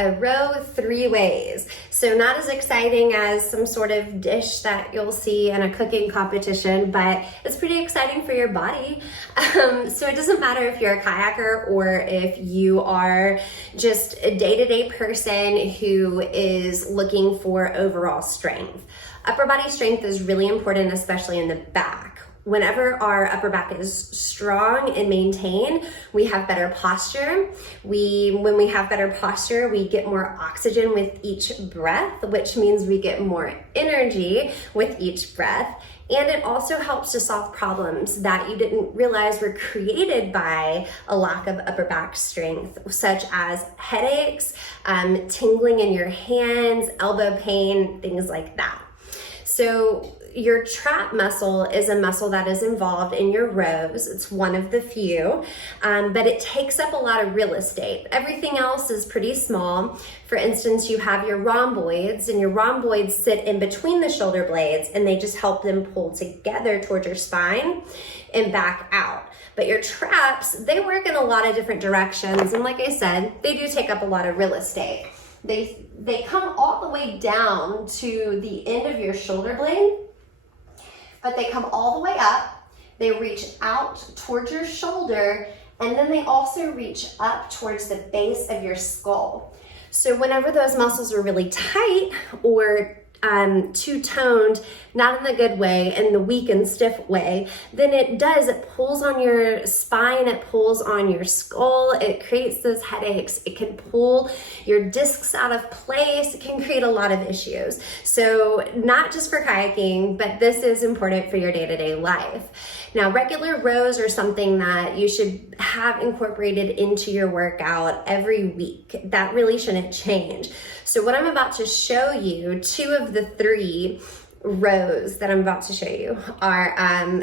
a row 3 ways. So not as exciting as some sort of dish that you'll see in a cooking competition, but it's pretty exciting for your body. So it doesn't matter if you're a kayaker or if you are just a day-to-day person who is looking for overall strength. Upper body strength is really important, especially in the back. Whenever our upper back is strong and maintained, we have better posture. When we have better posture, we get more oxygen with each breath, which means we get more energy with each breath. And it also helps to solve problems that you didn't realize were created by a lack of upper back strength, such as headaches, tingling in your hands, elbow pain, things like that. So your trap muscle is a muscle that is involved in your rows. It's one of the few, but it takes up a lot of real estate. Everything else is pretty small. For instance, you have your rhomboids, and your rhomboids sit in between the shoulder blades, and they just help them pull together towards your spine and back out. But your traps, they work in a lot of different directions, and like I said, they do take up a lot of real estate. They come all the way down to the end of your shoulder blade, but they come all the way up, they reach out towards your shoulder, and then they also reach up towards the base of your skull. So whenever those muscles are really tight or too toned, not in the good way, in the weak and stiff way, then it pulls on your spine, it pulls on your skull, it creates those headaches, it can pull your discs out of place, it can create a lot of issues. So not just for kayaking, but this is important for your day-to-day life. Now, regular rows are something that you should have incorporated into your workout every week. That really shouldn't change. So what I'm about to show you, 2 of the 3 rows that I'm about to show you are,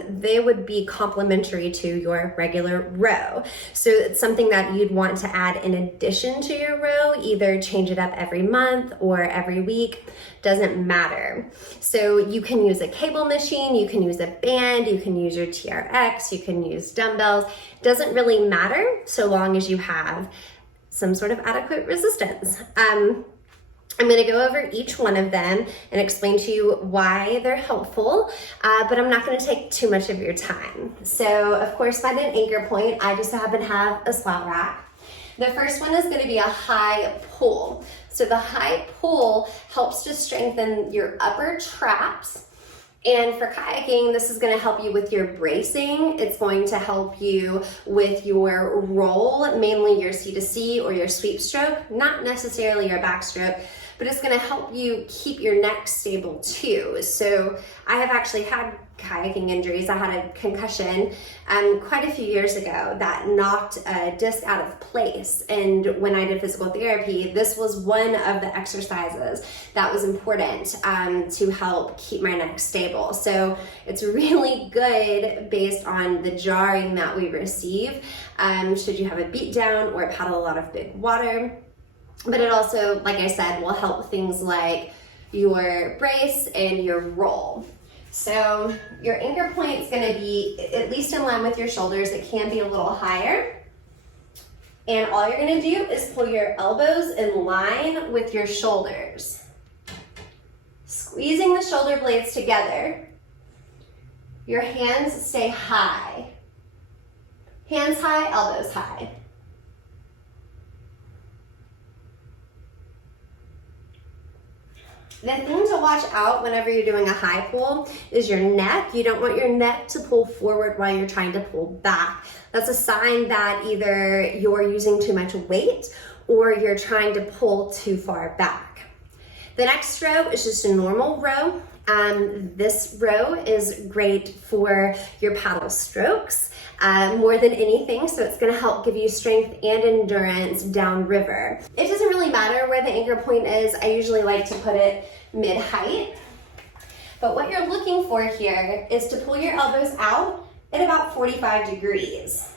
they would be complementary to your regular row. So it's something that you'd want to add in addition to your row, either change it up every month or every week, doesn't matter. So you can use a cable machine, you can use a band, you can use your TRX, you can use dumbbells, doesn't really matter so long as you have some sort of adequate resistance. I'm going to go over each one of them and explain to you why they're helpful, but I'm not going to take too much of your time. So, of course, by the anchor point, I just happen to have a squat rack. The first one is going to be a high pull. So the high pull helps to strengthen your upper traps. And for kayaking, this is going to help you with your bracing. It's going to help you with your roll, mainly your C2C or your sweep stroke, not necessarily your backstroke, but it's going to help you keep your neck stable too. So I have actually had kayaking injuries. I had a concussion quite a few years ago that knocked a disc out of place. And when I did physical therapy, this was one of the exercises that was important to help keep my neck stable. So it's really good based on the jarring that we receive should you have a beat down or paddle a lot of big water. But it also, like I said, will help things like your brace and your roll. So your anchor point is going to be at least in line with your shoulders. It can be a little higher. And all you're going to do is pull your elbows in line with your shoulders. Squeezing the shoulder blades together. Your hands stay high. Hands high, elbows high. The thing to watch out whenever you're doing a high pull is your neck. You don't want your neck to pull forward while you're trying to pull back. That's a sign that either you're using too much weight or you're trying to pull too far back. The next row is just a normal row. This row is great for your paddle strokes more than anything, so it's going to help give you strength and endurance downriver. It doesn't really matter where the anchor point is. I usually like to put it mid-height, but what you're looking for here is to pull your elbows out at about 45 degrees.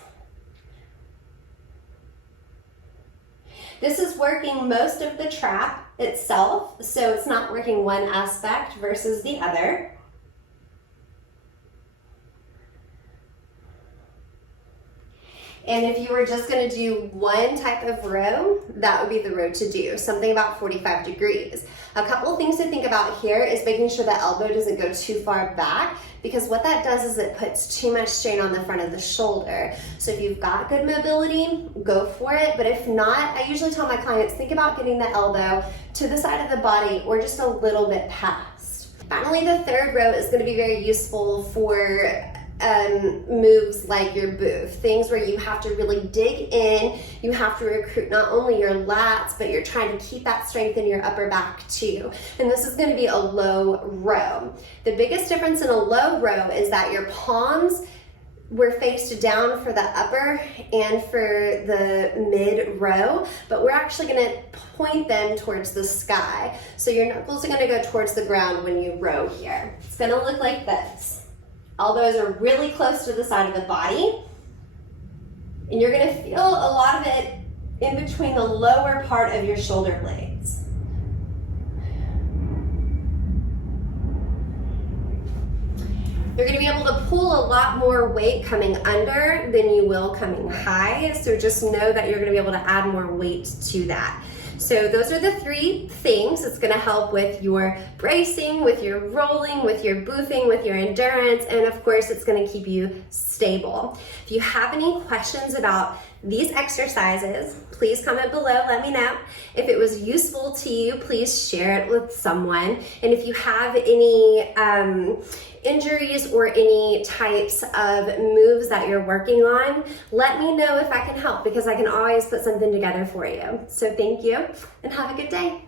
This is working most of the trap itself, so it's not working one aspect versus the other. And if you were just gonna do one type of row, that would be the row to do, something about 45 degrees. A couple of things to think about here is making sure the elbow doesn't go too far back, because what that does is it puts too much strain on the front of the shoulder. So if you've got good mobility, go for it. But if not, I usually tell my clients, think about getting the elbow to the side of the body or just a little bit past. Finally, the third row is gonna be very useful for moves like your boof, things where you have to really dig in, you have to recruit not only your lats, but you're trying to keep that strength in your upper back too. And this is going to be a low row. The biggest difference in a low row is that your palms were faced down for the upper and for the mid row, but we're actually going to point them towards the sky. So your knuckles are going to go towards the ground when you row here. It's going to look like this. Elbows are really close to the side of the body. And you're gonna feel a lot of it in between the lower part of your shoulder blades. You're gonna be able to pull a lot more weight coming under than you will coming high. So just know that you're gonna be able to add more weight to that. So those are the three things. It's gonna help with your bracing, with your rolling, with your boofing, with your endurance, and of course it's gonna keep you stable. If you have any questions about these exercises, please comment below, let me know. If it was useful to you, please share it with someone. And if you have any injuries or any types of moves that you're working on, let me know if I can help, because I can always put something together for you. So thank you and have a good day.